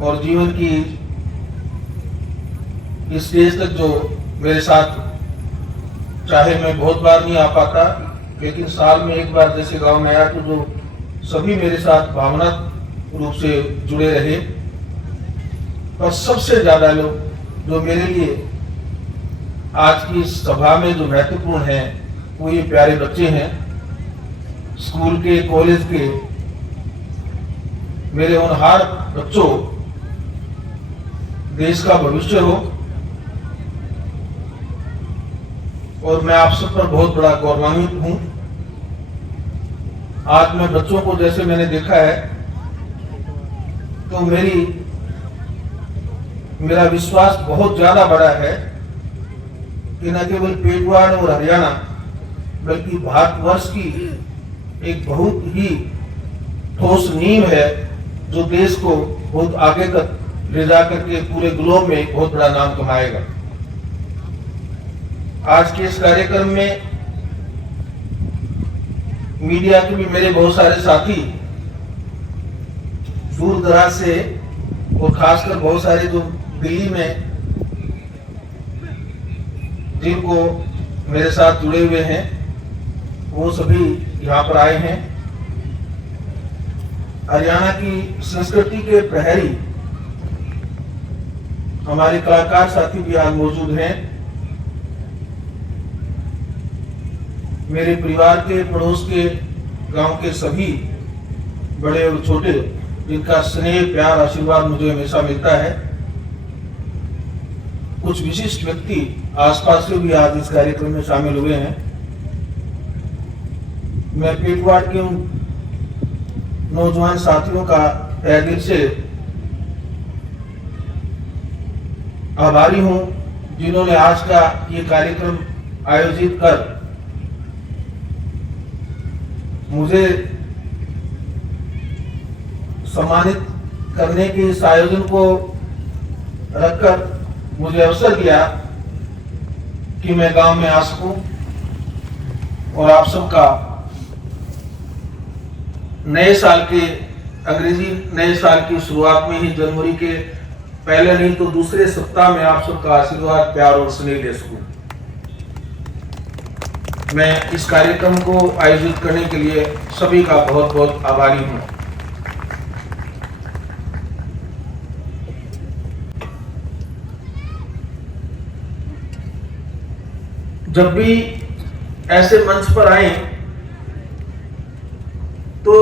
और जीवन की इस स्टेज तक जो मेरे साथ, चाहे मैं बहुत बार नहीं आ पाता, लेकिन साल में एक बार जैसे गांव में आया तो जो सभी मेरे साथ भावनात्मक रूप से जुड़े रहे। और सबसे ज्यादा लोग जो मेरे लिए आज की इस सभा में जो महत्वपूर्ण है वो ये प्यारे बच्चे हैं, स्कूल के, कॉलेज के, मेरे होनहार बच्चों, देश का भविष्य हो। और मैं आप सब पर बहुत बड़ा गौरवान्वित हूं। आज मैं बच्चों को जैसे मैंने देखा है तो मेरा विश्वास बहुत ज्यादा बड़ा है कि न केवल पेटवाड़ और हरियाणा बल्कि भारतवर्ष की एक बहुत ही ठोस नींव है जो देश को बहुत आगे तक ले जाकर के पूरे ग्लोब में बहुत बड़ा नाम कमाएगा। आज के इस कार्यक्रम में मीडिया के भी मेरे बहुत सारे साथी दूर दराज से और खासकर बहुत सारे जो दिल्ली में जिनको मेरे साथ जुड़े हुए हैं वो सभी यहाँ पर आए हैं। हरियाणा की संस्कृति के प्रहरी हमारे कलाकार साथी भी आज मौजूद हैं। मेरे परिवार के, पड़ोस के, गांव के सभी बड़े और छोटे जिनका स्नेह, प्यार, आशीर्वाद मुझे हमेशा मिलता है। कुछ विशिष्ट व्यक्ति आसपास से भी आज इस कार्यक्रम में शामिल हुए हैं। मैं पेटवाड़ के उन नौजवान साथियों का तहे दिल से आभारी हूं जिन्होंने आज का ये कार्यक्रम आयोजित कर मुझे सम्मानित करने के इस आयोजन को रखकर मुझे अवसर दिया कि मैं गांव में आ सकूं और आप सबका नए साल के, अंग्रेजी नए साल की शुरुआत में ही जनवरी के पहले नहीं तो दूसरे सप्ताह में आप सबका आशीर्वाद, प्यार और स्नेह ले सकूं। मैं इस कार्यक्रम को आयोजित करने के लिए सभी का बहुत बहुत आभारी हूं। जब भी ऐसे मंच पर आए तो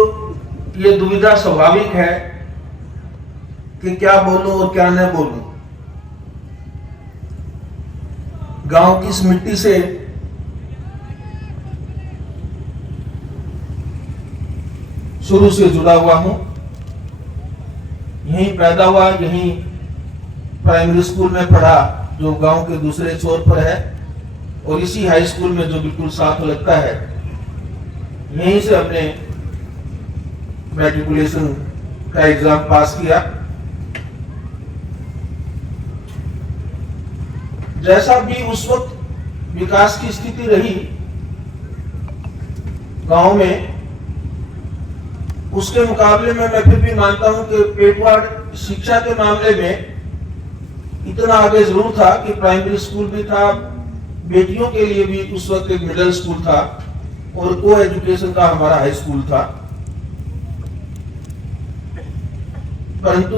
ये दुविधा स्वाभाविक है कि क्या बोलूं और क्या न बोलूं। गांव की इस मिट्टी से शुरू से जुड़ा हुआ हूं, यहीं पैदा हुआ, यहीं प्राइमरी स्कूल में पढ़ा जो गांव के दूसरे छोर पर है, और इसी हाई स्कूल में जो बिल्कुल साथ लगता है, यहीं से हमने मैट्रिकुलेशन का एग्जाम पास किया। जैसा भी उस वक्त विकास की स्थिति रही गांव में, उसके मुकाबले में मैं फिर भी मानता हूं कि पेटवाड़ शिक्षा के मामले में इतना आगे जरूर था कि प्राइमरी स्कूल भी था, बेटियों के लिए भी उस वक्त एक मिडिल स्कूल था और को एजुकेशन का हमारा हाई स्कूल था। परंतु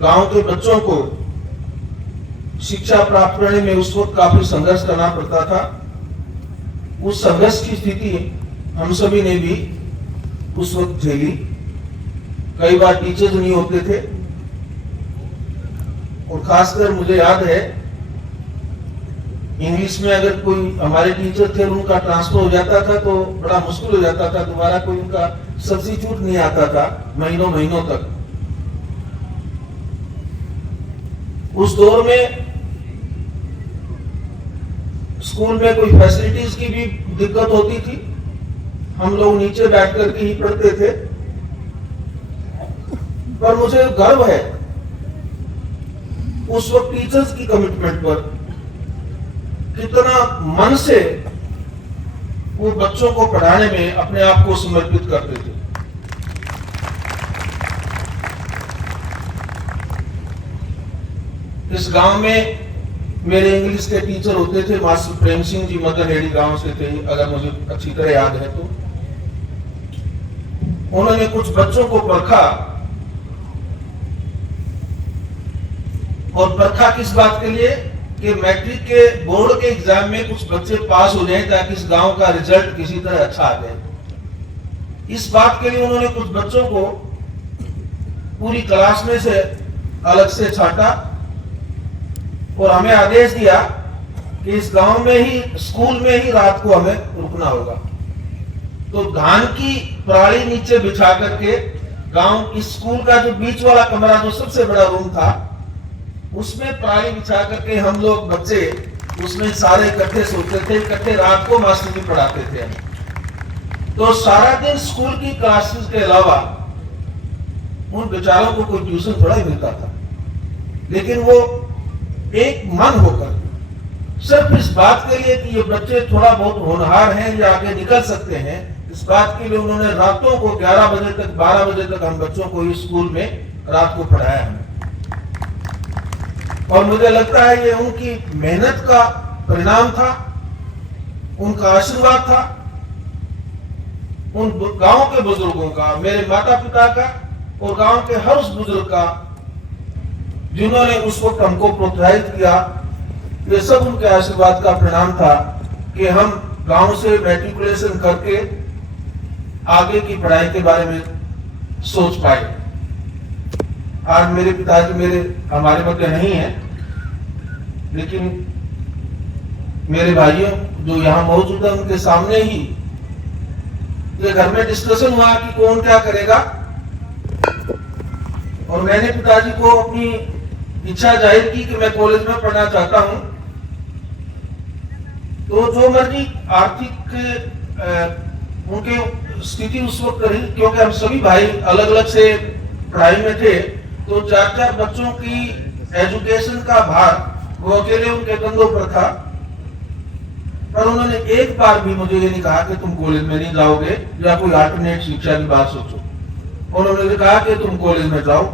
गांव के बच्चों को शिक्षा प्राप्त करने में उस वक्त काफी संघर्ष करना पड़ता था। उस संघर्ष की स्थिति हम सभी ने भी उस वक्त झेली। कई बार टीचर्स नहीं होते थे, और खासकर मुझे याद है इंग्लिश में अगर कोई हमारे टीचर थे और उनका ट्रांसफर हो जाता था तो बड़ा मुश्किल हो जाता था, दोबारा कोई उनका सब्स्टिट्यूट नहीं आता था महीनों महीनों तक। उस दौर में स्कूल में कोई फैसिलिटीज की भी दिक्कत होती थी, हम लोग नीचे बैठ करके ही पढ़ते थे। पर मुझे गर्व है उस वक्त टीचर्स की कमिटमेंट पर, कितना मन से वो बच्चों को पढ़ाने में अपने आप को समर्पित करते थे। इस गांव में मेरे इंग्लिश के टीचर होते थे मास्टर प्रेम सिंह जी, मदनहेड़ी गांव से थे, अगर मुझे अच्छी तरह याद है तो। उन्होंने कुछ बच्चों को परखा, और परखा किस बात के लिए कि मैट्रिक के बोर्ड के एग्जाम में कुछ बच्चे पास हो जाएं ताकि इस गांव का रिजल्ट किसी तरह अच्छा आ जाए। इस बात के लिए उन्होंने कुछ बच्चों को पूरी क्लास में से अलग से छांटा और हमें आदेश दिया कि इस गांव में ही, स्कूल में ही रात को हमें रुकना होगा। तो धान की पराली नीचे बिछा करके गांव, इस स्कूल का जो बीच वाला कमरा, जो सबसे बड़ा रूम था, उसमें पराली बिछा करके हम लोग बच्चे उसमें सारे इकट्ठे सोते थे, इकट्ठे रात को मास्टर जी पढ़ाते थे। तो सारा दिन स्कूल की क्लासेस के अलावा उन बेचारों को कोई ट्यूशन थोड़ा ही मिलता था, लेकिन वो एक मन होकर सिर्फ इस बात के लिए कि ये बच्चे थोड़ा बहुत होनहार हैं, ये आगे निकल सकते हैं, इस बात के लिए उन्होंने रातों को 11 बजे तक, 12 बजे तक हम बच्चों को इस स्कूल में रात को पढ़ाया है। और मुझे लगता है ये उनकी मेहनत का परिणाम था, उनका आशीर्वाद था, उन गांव के बुजुर्गों का, मेरे माता पिता का और गांव के हर उस बुजुर्ग का जिन्होंने उस वक्त हमको प्रोत्साहित किया। ये सब उनके आशीर्वाद का परिणाम था कि हम गांव से मैट्रिकुलेशन करके आगे की पढ़ाई के बारे में सोच पाए। आज मेरे पिताजी हमारे मध्य नहीं है, लेकिन मेरे भाइयों जो यहाँ मौजूद है उनके सामने ही ये घर में डिस्कशन हुआ कि कौन क्या करेगा, और मैंने पिताजी को अपनी इच्छा जाहिर की कि मैं कॉलेज में पढ़ना चाहता हूं। तो जो मर्जी आर्थिक उनके स्थिति उस वक्त रही, क्योंकि हम सभी भाई अलग अलग से पढ़ाई में थे, तो 4-4 बच्चों की एजुकेशन का भार वो अकेले उनके कंधों पर था। पर उन्होंने एक बार भी मुझे ये नहीं कहा कि तुम कॉलेज में नहीं जाओगे या कोई अल्टरनेट शिक्षा की बात सोचो। उन्होंने कहा कि तुम कॉलेज में जाओ।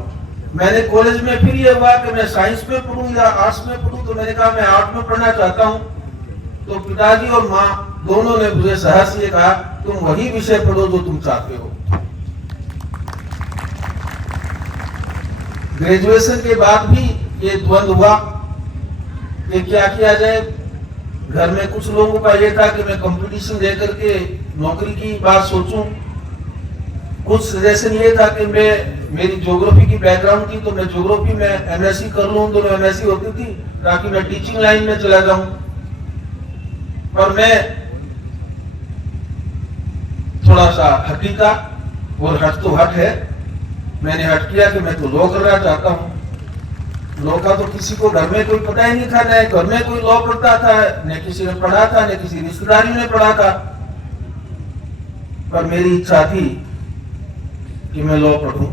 मैंने कॉलेज में फिर ये हुआ कि मैं साइंस में पढ़ूं या आर्ट्स में पढ़ूं, तो मैंने कहा मैं आर्ट में पढ़ना चाहता हूं। तो पिताजी और माँ दोनों ने मुझे सहर्ष ये कहा तुम वही विषय पढ़ो जो तुम चाहते हो। ग्रेजुएशन के बाद भी ये द्वंद हुआ कि क्या किया जाए। घर में कुछ लोगों का ये था कि मैं कंपटीशन दे करके नौकरी की बात सोचूं, कुछ सजेशन ये था कि मेरी ज्योग्राफी की बैकग्राउंड थी तो मैं ज्योग्राफी में एमएससी कर लूं, दोनों एमएससी होती थी ताकि मैं टीचिंग लाइन में चला जाऊं। पर मैं थोड़ा सा हटी था, और हट तो हट है, मैंने हट किया कि मैं तो लॉ करना चाहता हूं। लॉ का तो किसी को घर में कोई पता ही नहीं था, न घर में कोई लॉ पढ़ता था, न किसी ने पढ़ा था, न किसी रिश्तेदारी ने पढ़ा था। पर मेरी इच्छा थी कि मैं लॉ पढ़ूं,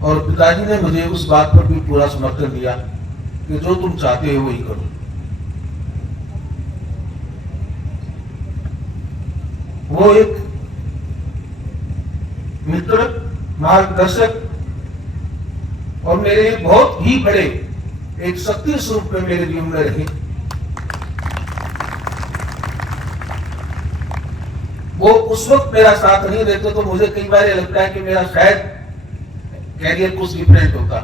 और पिताजी ने मुझे उस बात पर भी पूरा समर्थन दिया कि जो तुम चाहते हो वही करो। वो एक मित्र, मार्गदर्शक और मेरे बहुत ही बड़े एक शक्ति स्वरूप में मेरे जीवन में रहे। वो उस वक्त मेरा साथ नहीं देते तो मुझे कई बार ये लगता है कि मेरा शायद कैरियर कुछ डिफरेंट होता।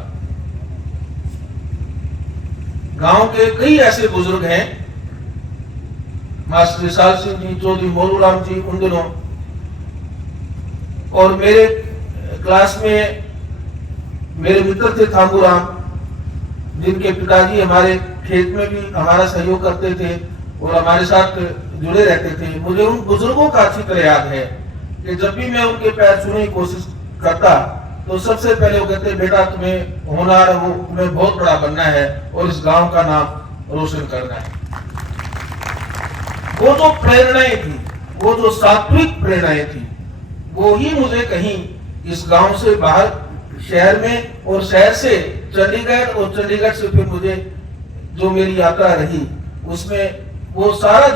गांव के कई ऐसे बुजुर्ग हैं, मास्टर विशाल सिंह जी, चौधरी मोलू राम जी उन दिनों, और मेरे क्लास में मेरे मित्र थे थांबू राम, जिनके पिताजी हमारे खेत में भी हमारा सहयोग करते थे और हमारे साथ जुड़े रहते थे। मुझे उन बुजुर्गों का अच्छी तरह याद है कि जब भी मैं उनके पैर छूने की कोशिश करता तो सबसे पहले वो कहते बेटा तुम्हें होनहार हो, तुम्हें बहुत बड़ा बनना है और इस गांव का नाम रोशन करना है। वो जो प्रेरणाएं थी, वो जो सात्विक प्रेरणाएं थी, वो ही मुझे कहीं इस गांव से बाहर शहर में और शहर से चंडीगढ़ और चंडीगढ़ से फिर मुझे जो मेरी यात्रा रही उसमें वो सारा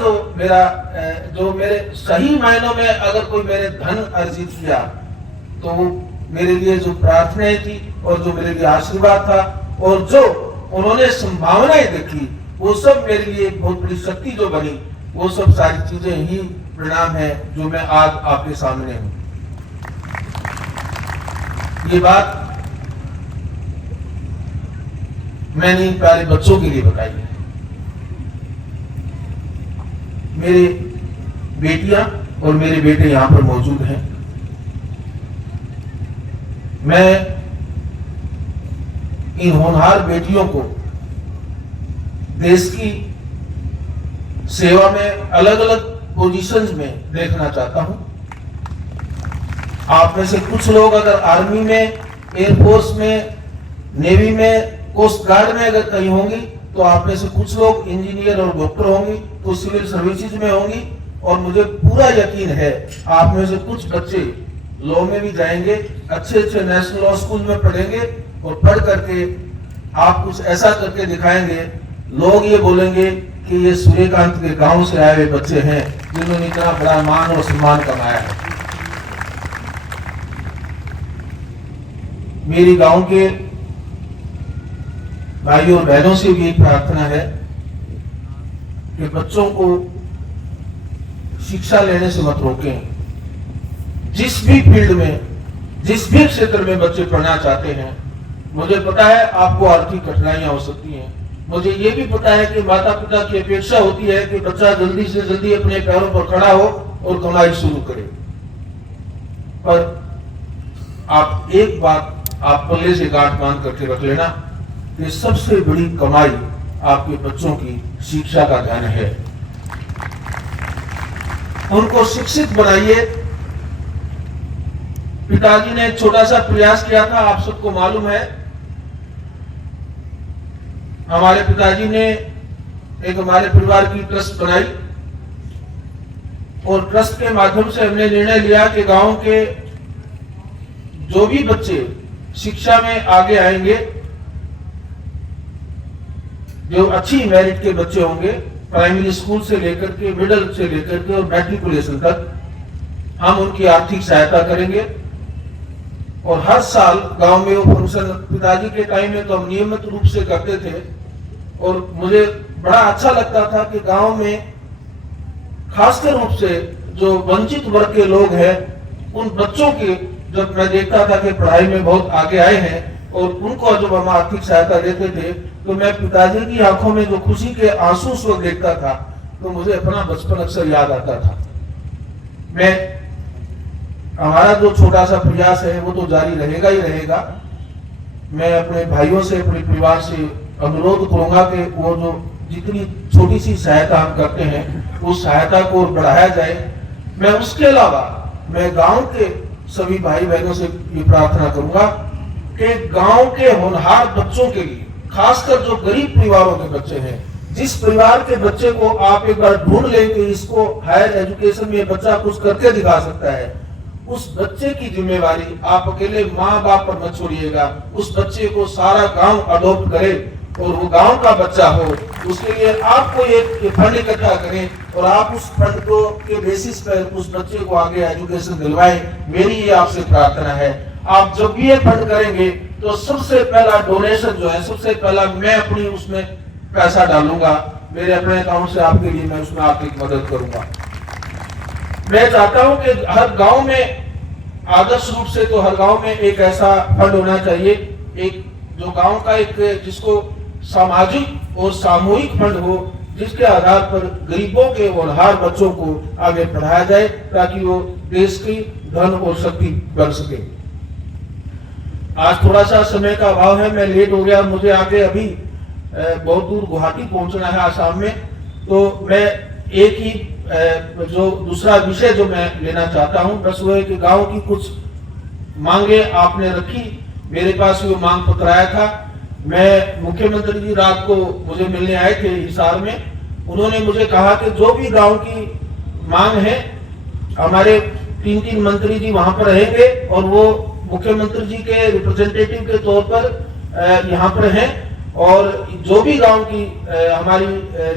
जो मेरे सही मायनों में अगर कोई मेरे धन अर्जित किया तो वो मेरे लिए जो प्रार्थनाएं थी और जो मेरे लिए आशीर्वाद था और जो उन्होंने संभावनाएं देखी वो सब मेरे लिए एक बहुत बड़ी शक्ति जो बनी, वो सब सारी चीजें ही परिणाम है जो मैं आज आपके सामने हूं। ये बात मैंने इन प्यारे बच्चों के लिए बताई है। मेरे बेटियां और मेरे बेटे यहां पर मौजूद हैं। मैं इन होनहार बेटियों को देश की सेवा में अलग अलग पोजीशंस में देखना चाहता हूं। आप में से कुछ लोग अगर आर्मी में, एयरफोर्स में, नेवी में, कोस्ट गार्ड में अगर कहीं होंगी, तो आप में से कुछ लोग इंजीनियर और डॉक्टर होंगी, तो सिविल सर्विसेज में होंगी, और मुझे पूरा यकीन है आप में से कुछ बच्चे लॉ में भी जाएंगे, अच्छे अच्छे नेशनल लॉ स्कूल में पढ़ेंगे, और पढ़ करके आप कुछ ऐसा करके दिखाएंगे, लोग ये बोलेंगे कि ये सूर्यकांत के गांव से आए हुए बच्चे हैं जिन्होंने इतना बड़ा मान और सम्मान कमाया है। मेरी गांव के भाइयों और बहनों से भी एक प्रार्थना है कि बच्चों को शिक्षा लेने से मत रोकें। जिस भी फील्ड में, जिस भी क्षेत्र में बच्चे पढ़ना चाहते हैं, मुझे पता है आपको आर्थिक कठिनाइयां हो सकती हैं, मुझे ये भी पता है कि माता पिता की अपेक्षा होती है कि बच्चा जल्दी से जल्दी अपने पैरों पर खड़ा हो और कमाई शुरू करे। पर आप एक बात आप पल्ले से गांठ बांध करके रख लेना कि सबसे बड़ी कमाई आपके बच्चों की शिक्षा का धन है। उनको शिक्षित बनाइए। पिताजी ने एक छोटा सा प्रयास किया था, आप सबको मालूम है। हमारे पिताजी ने एक हमारे परिवार की ट्रस्ट बनाई, और ट्रस्ट के माध्यम से हमने निर्णय लिया कि गांव के जो भी बच्चे शिक्षा में आगे आएंगे, जो अच्छी मेरिट के बच्चे होंगे, प्राइमरी स्कूल से लेकर के, मिडिल से लेकर के और मैट्रिकुलेशन तक, हम उनकी आर्थिक सहायता करेंगे। और हर साल गांव में वो फंक्शन पिताजी के टाइम में तो हम नियमित रूप से करते थे, और मुझे बड़ा अच्छा लगता था कि गांव में खासकर रूप से जो वंचित वर्ग के लोग हैं, उन बच्चों के जब मैं देखता था कि पढ़ाई में बहुत आगे आए हैं और उनको जब हम आर्थिक सहायता देते थे, तो मैं पिताजी की आंखों में जो खुशी के आंसू उस वक्त देखता था, तो मुझे अपना बचपन अक्सर याद आता था। हमारा जो छोटा सा प्रयास है वो तो जारी रहेगा ही रहेगा। मैं अपने भाइयों से, अपने परिवार से अनुरोध करूंगा कि वो जो जितनी छोटी सी सहायता हम करते हैं उस सहायता को बढ़ाया जाए। मैं उसके अलावा मैं गांव के सभी भाई बहनों से ये प्रार्थना करूंगा कि गांव के होनहार बच्चों के लिए, खासकर जो गरीब परिवारों के बच्चे हैं, जिस परिवार के बच्चे को आप एक बार ढूंढ लें कि इसको हायर एजुकेशन में बच्चा कुछ करके दिखा सकता है, उस बच्चे की जिम्मेवारी आप अकेले माँ बाप पर मत छोड़िएगा। उस बच्चे को सारा गांव अडॉप्ट करे और वो गांव का बच्चा हो। उसके लिए आपको एक फंड इकट्ठा करें और आप उस फंड को के बेसिस पर उस बच्चे को आगे एजुकेशन दिलवाएं। मेरी ये आपसे प्रार्थना है। आप जब भी ये फंड करेंगे तो सबसे पहला डोनेशन जो है, सबसे पहला मैं अपनी उसमें पैसा डालूंगा, मेरे अपने अकाउंट से आपके लिए मैं उसमें आर्थिक मदद करूंगा। मैं चाहता हूं कि हर गांव में, आदर्श रूप से तो हर गांव में एक ऐसा फंड होना चाहिए, एक जो गांव का एक जिसको सामाजिक और सामूहिक फंड हो, जिसके आधार पर गरीबों के होनहार बच्चों को आगे पढ़ाया जाए ताकि वो देश की धन और शक्ति बन सके। आज थोड़ा सा समय का अभाव है, मैं लेट हो गया, मुझे आगे अभी बहुत दूर गुवाहाटी पहुंचना है, आसाम में। तो मैं एक ही जो दूसरा विषय जो मैं लेना चाहता हूं बस वो है कि गांव की कुछ मांगे आपने रखी, मेरे पास वो मांग पत्र आया था। मैं मुख्यमंत्री जी रात को मुझे मिलने आए थे हिसार में। उन्होंने मुझे कहा कि जो भी गांव की मांग है, हमारे 3 मंत्री जी वहां पर रहेंगे और वो मुख्यमंत्री जी के रिप्रेजेंटेटिव के तौर पर यहाँ पर हैं, और जो भी गांव की हमारी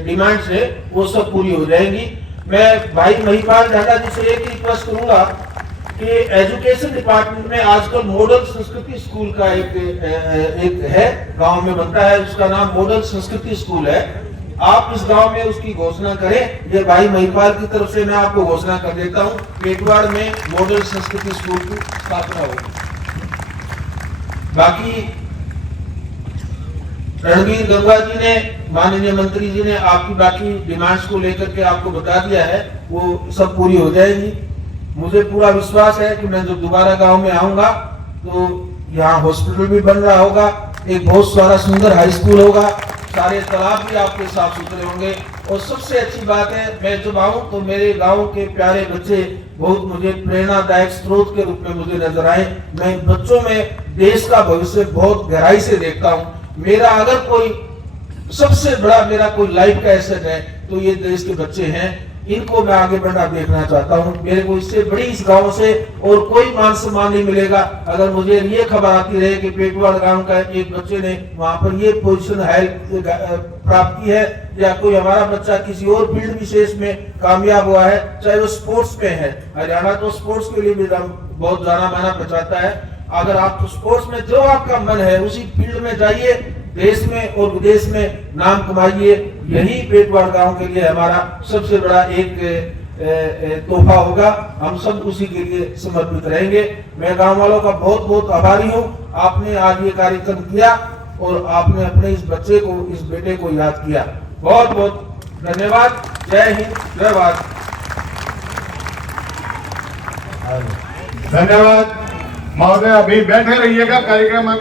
डिमांड्स है वो सब पूरी हो जाएंगी। मैं भाई महिपाल झाटा जी से एक रिक्वेस्ट करूंगा कि एजुकेशन डिपार्टमेंट में आजकल मॉडल संस्कृति स्कूल का एक है, गांव में बनता है, उसका नाम मॉडल संस्कृति स्कूल है। आप इस गांव में उसकी घोषणा करें। ये भाई महिपाल की तरफ से मैं आपको घोषणा कर देता हूं, पेटवाड़ में मॉडल संस्कृति स्कूल की स्थापना होगी। बाकी रणवीर गंगा जी ने, माननीय मंत्री जी ने आपकी बाकी डिमांड्स को लेकर के आपको बता दिया है, वो सब पूरी हो जाएगी। मुझे पूरा विश्वास है कि मैं जब दोबारा गांव में आऊंगा तो यहाँ हॉस्पिटल भी बन रहा होगा, एक बहुत सारा सुंदर हाई स्कूल होगा, सारे तालाब भी आपके साफ सुथरे होंगे। और सबसे अच्छी बात है, मैं जब आऊं तो मेरे गांव के प्यारे बच्चे बहुत मुझे प्रेरणादायक स्रोत के रूप में मुझे नजर आए। मैं बच्चों में देश का भविष्य बहुत गहराई से देखता हूं। मेरा अगर कोई सबसे बड़ा मेरा कोई लाइफ का एसेट है तो ये देश के बच्चे हैं, इनको मैं आगे बढ़ना देखना चाहता हूं। मेरे को इससे बड़ी इस गांव से और कोई मान सम्मान नहीं मिलेगा अगर मुझे ये खबर आती रहे कि पेटवाड़ गांव का एक बच्चे ने वहां पर ये पोजीशन प्राप्त की है, या कोई हमारा बच्चा किसी और फील्ड विशेष में कामयाब हुआ है, चाहे वो स्पोर्ट्स में है। हरियाणा तो स्पोर्ट्स के लिए भी बहुत जाना माना पहचाता है। अगर आप तो स्पोर्ट्स में जो आपका मन है उसी फील्ड में जाइए, देश में और विदेश में नाम कमाइए। यही पेटवाड़ गांव के लिए हमारा सबसे बड़ा एक तोहफा होगा। हम सब उसी के लिए समर्पित रहेंगे। मैं गांव वालों का बहुत बहुत आभारी हूं। आपने आज ये कार्यक्रम किया और आपने अपने इस बच्चे को, इस बेटे को याद किया। बहुत बहुत धन्यवाद। जय हिंद, जय भारत। धन्यवाद महोदय। अभी बैठे रहिएगा, कार्यक्रम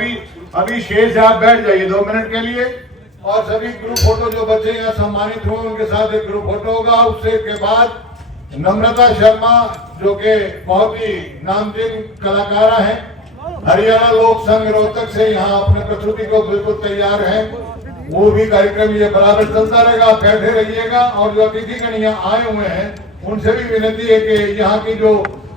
अभी शेष आप बैठ जाइए 2 मिनट के लिए। और सभी ग्रुप फोटो जो बच्चे यहाँ सम्मानित हुए उनके साथ एक ग्रुप फोटो होगा। उससे के बाद नम्रता शर्मा जो कि बहुत ही नामचीन कलाकारा है, हरियाणा लोक संघ रोहतक से यहाँ अपने प्रस्तुति को बिल्कुल तैयार है, वो भी कार्यक्रम ये बराबर चलता रहेगा। बैठे रहिएगा। और जो अतिथिगण यहाँ आए हुए हैं उनसे भी विनती है कि यहाँ की जो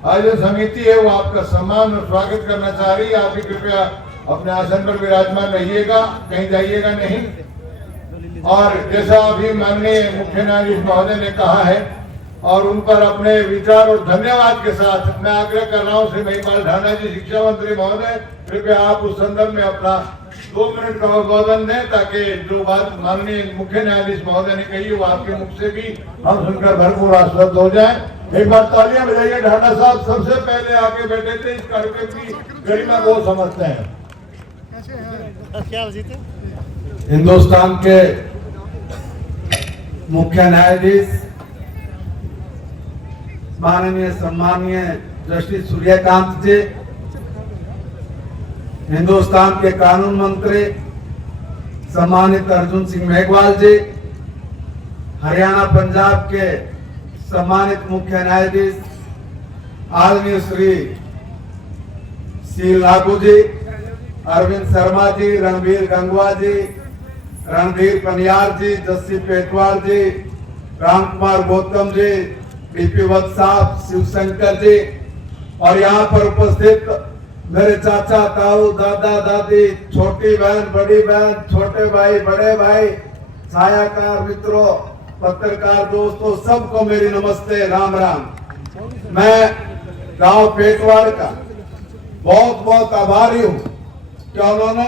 आयोजन समिति है वो आपका सम्मान और स्वागत करना चाह रही है। आप भी कृपया अपने आसन पर विराजमान रहिएगा, कहीं जाइएगा नहीं। और जैसा अभी माननीय मुख्य न्यायाधीश महोदय ने कहा है और उन पर अपने विचार और धन्यवाद के साथ मैं आग्रह कर रहा हूँ श्री महिपाल ढांडा जी, शिक्षा मंत्री महोदय, कृपया आप उस संदर्भ में अपना 2 मिनट का उद्बोधन दें ताकि जो बात माननीय मुख्य न्यायाधीश महोदय ने कही वो आपके मुख से भी हम सुनकर भरपूर आश्वस्त हो जाए। एक बार तालियां बजाइए। ढांडा साहब सबसे पहले आके बैठे थे, इस कार्यक्रम की गरिमा को समझते हैं। हिंदुस्तान के मुख्य न्यायाधीश माननीय सम्मानीय जस्टिस सूर्यकांत जी, हिंदुस्तान के कानून मंत्री सम्मानित अर्जुन सिंह मेघवाल जी, हरियाणा पंजाब के सम्मानित मुख्य न्यायाधीश आदरणीय श्री सी लागू जी, अरविंद शर्मा जी, रणवीर गंगवा जी, रणधीर पनियार जी, जस्सी पेटवाड़ जी, राम कुमार गौतम जी, डीपी वत्स साहब, शिवशंकर जी, और यहाँ पर उपस्थित मेरे चाचा, ताऊ, दादा, दादी, छोटी बहन, बड़ी बहन, छोटे भाई, बड़े भाई, छायाकार मित्रों, पत्रकार दोस्तों, सबको मेरी नमस्ते, राम राम। मैं गांव पेटवाड़ का बहुत बहुत आभारी हूँ कि उन्होंने